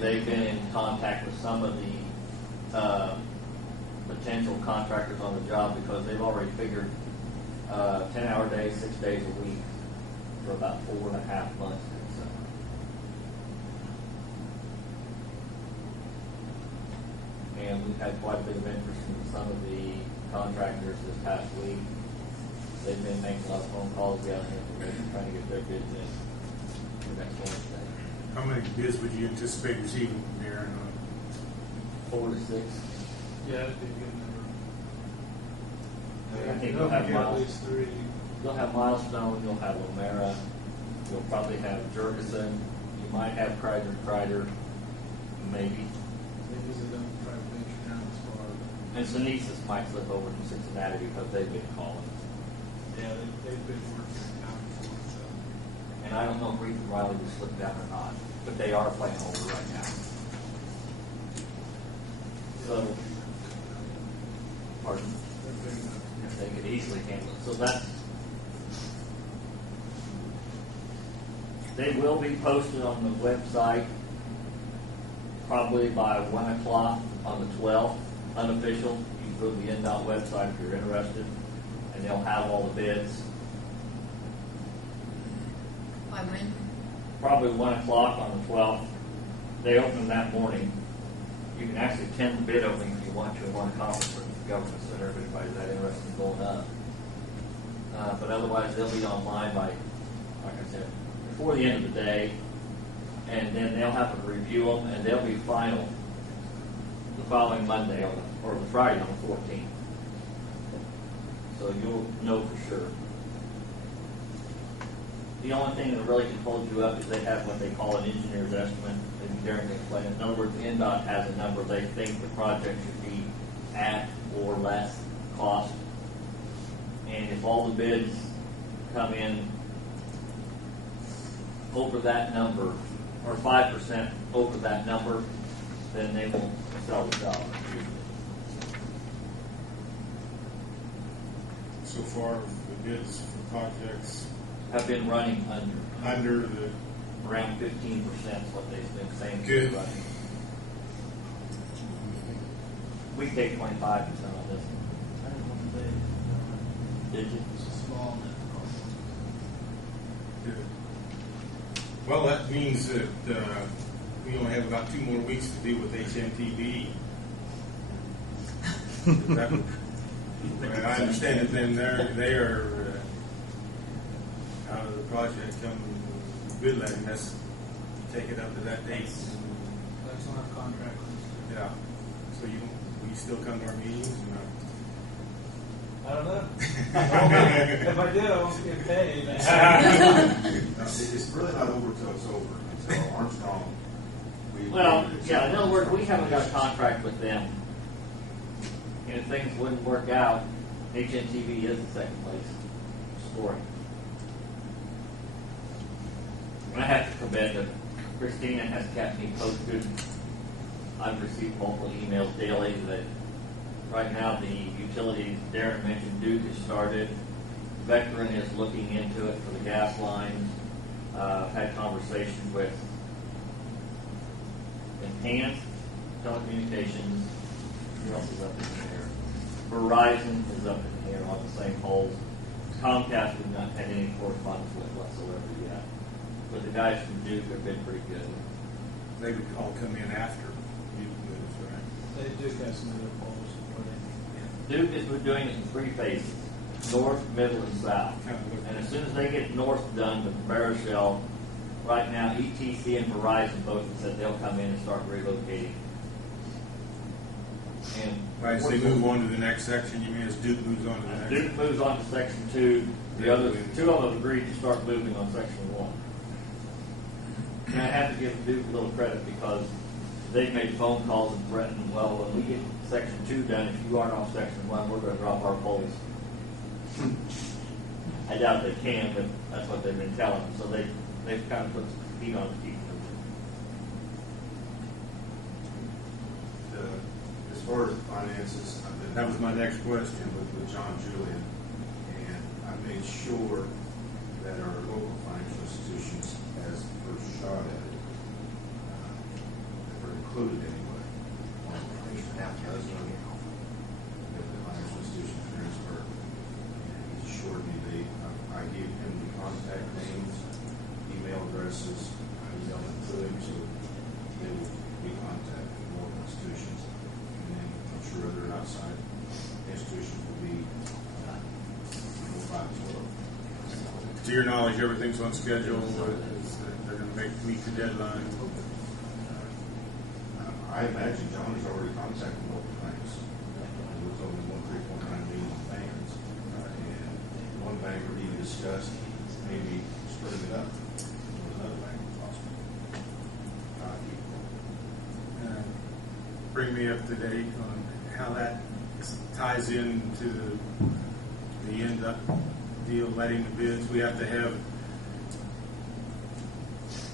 They've been in contact with some of the potential contractors on the job because they've already figured 10-hour days, 6 days a week for about 4.5 months. And we've had quite a bit of interest from some of the contractors this past week. They've been making a lot of phone calls, gathering information, trying to get their bids in for next Wednesday. How many bids would you anticipate receiving from there? 4 to 6. Yeah, that'd be a good number. I think you'll have at least 3. You'll have Milestone, you'll have O'Mara, you'll probably have Jurgensen, you might have Kreider, maybe. Because they don't try to venture down as far. And Sunesis might slip over to Cincinnati because they've been calling. Yeah, they've been working in town before, so. And I don't know if Reeve and Riley will slip down or not, but they are playing over right now. So, pardon? They're big enough. They could easily handle it. So they will be posted on the website probably by 1 o'clock on the 12th, unofficial. You can go to the NDOT website if you're interested, and they'll have all the bids. By when? Probably 1 o'clock on the 12th. They open that morning. You can actually attend the bid opening if you want to in one conference room at the government center if anybody's that interested in going up. But otherwise, they'll be online by, like I said, before the end of the day, and then they'll have to review them, and they'll be final the following Monday or the Friday on the 14th. So you'll know for sure. The only thing that really can hold you up is they have what they call an engineer's estimate. And Darren can explain it. In other words, NDOT has a number they think the project should be at or less cost. And if all the bids come in over that number, or 5% over that number, then they will sell the job. So far, the bids for projects Have been running under the around 15% is what they've been saying. Good. Running. We take 25% on this. Did you? It's a small net. Good. Well, that means that we only have about 2 more weeks to deal with HMTV. I understand that then they are out of the project coming good letting us take it up to that date. That's on our contract list. Yeah. So will you still come to our meetings? I don't know. If I do, I won't get paid. It's really not over till it's over. So Armstrong. Well, yeah, in other words, we haven't got a contract with them. And if things wouldn't work out, HNTV is the second place scoring. And I have to commend that Christina has kept me posted. I've received multiple emails daily that right now the utilities, Darren mentioned Duke has started. Veteran is looking into it for the gas lines. I've had conversations with Enhanced Telecommunications. Who else is up in the air? Verizon is up in the air on the same poles. Comcast we've not had any correspondence with whatsoever yet. But the guys from Duke have been pretty good. They would all come in after you moves, right? They do have some other polls. Duke is doing it in 3 phases: north, middle, and south. And as soon as they get north done with Baruchel, right now ETC and Verizon both have said they'll come in and start relocating. And Right, as they move on to the next section, you mean as Duke moves on to the next? Duke moves on to section 2. The other 2 of them agreed to start moving on section 1. And I have to give Duke a little credit because they've made phone calls and threatened, well, when we get section 2 done, if you aren't off section 1, we're going to drop our poles. I doubt they can, but that's what they've been telling them. So they've kind of put some heat on to keep moving. As far as the finances, That was my next question. with John Julian, and I made sure that our local financial institutions has the first shot at it. included anyway. That's one of the financial institution in Greensburg. And he assured me I gave him the contact names, email addresses, I emailed them to him, so they will be contacted more institutions. And then I'm sure other outside institutions will be notified as well. To your knowledge, everything's on schedule. They're going to meet the deadline. I imagine John has already contacted local banks. There was only 1349 million bankers. And one banker even discussed maybe splitting it up with another bank if possible. Bring me up to date on how that ties into the end up deal, letting the bids. We have to have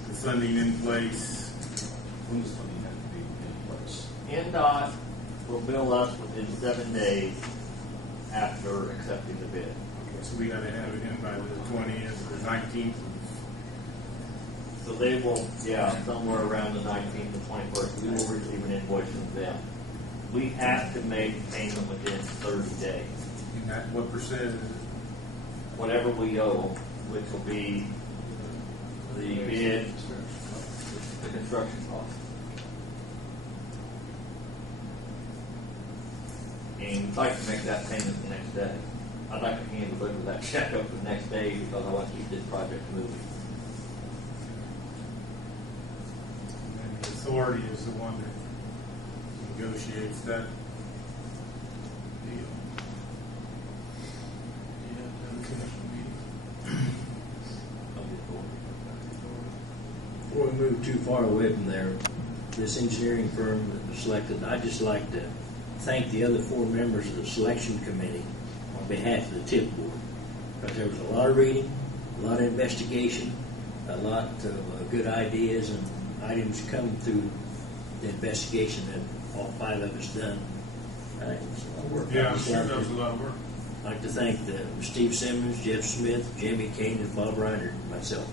the funding in place. When does funding have to be in place? NDOT will bill us within 7 days after accepting the bid. Okay, so we got to have it in by the 20th or 19th. So they will, somewhere around the 19th or 21st, we will receive an invoice from them. We have to make payment within 30 days. And that, what percent is it? Whatever we owe, which will be the bid, the construction cost. And we'd like to make that payment the next day. I'd like to hand deliver that check up the next day because I want to keep this project moving. And the authority is the one that negotiates that deal. Before we move too far away from there, this engineering firm that was selected, I'd just like to thank the other 4 members of the selection committee on behalf of the TIF board. Because there was a lot of reading, a lot of investigation, a lot of good ideas and items come through the investigation that all 5 of us done. It was a lot of work. Yeah, I'm sure that was a lot of work. I'd like to thank Steve Simmons, Jeff Smith, Jamie Kane, and Bob Reiner, and myself.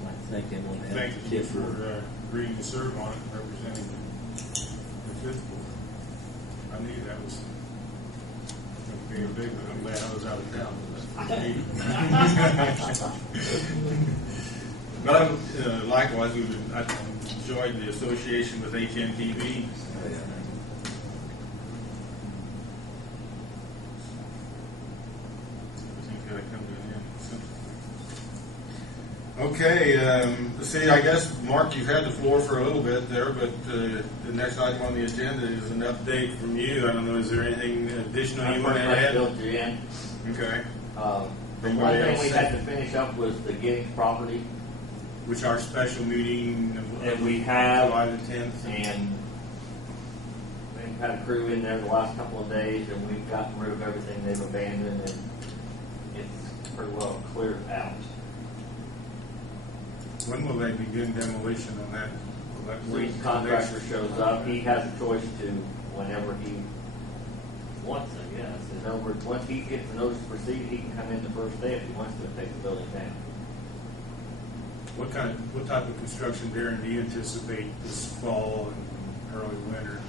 I'd like to thank them on behalf Thank of you TIF for agreeing to serve on it and representing the 5th board. I knew that was going to be a big one. I'm glad I was out of town. But likewise, I enjoyed the association with HNTV. Okay, let's see, I guess, Mark, you've had the floor for a little bit there, but the next item on the agenda is an update from you. I don't know, is there anything additional you want to add? Filled you in. Okay. The one thing we had to finish up was the Giddings property, Which our special meeting and we have, July the 10th. and we've had a crew in there the last couple of days, and we've gotten rid of everything they've abandoned, and it's pretty well cleared out. When will they begin demolition on that? Will that So wait each contractor shows up, he has a choice to, whenever he wants, I guess. In other words, once he gets the notice to proceed, he can come in the first day if he wants to and take the building down. What type of construction, Darren, do you anticipate this fall and early winter?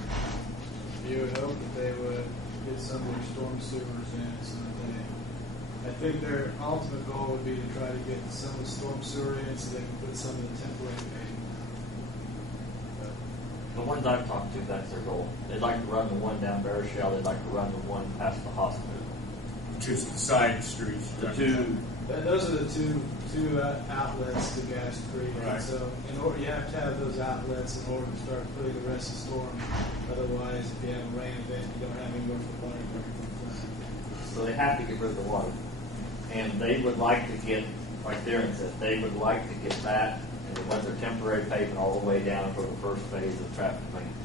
You would hope that they would get some of their storm sewers in so that I think their ultimate goal would be to try to get some of the storm sewer in so they can put some of the temporary pavement. The ones I've talked to, that's their goal. They'd like to run the one down Bear Shell, they'd like to run the one past the hospital. Just the side streets. The two, Those are the two outlets to Gas Creek. Right. And so in order, you have to have those outlets in order to start putting the rest of the storm. Otherwise, if you have a rain event, you don't have anywhere for water to come from. so they have to get rid of the water. And they would like to get, like Darren said, they would like to get that and to run their temporary pavement all the way down for the first phase of traffic maintenance.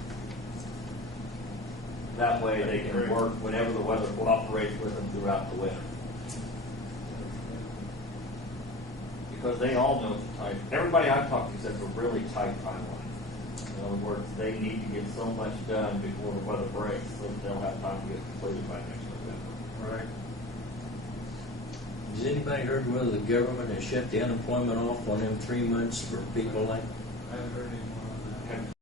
That way they can work whenever the weather cooperates with them throughout the winter. Because they all know it's tight. Everybody I've talked to says it's a really tight timeline. In other words, they need to get so much done before the weather breaks so that they'll have time to get completed by next November. Right. Has anybody heard whether the government has shut the unemployment off on them 3 months for people like? I haven't heard any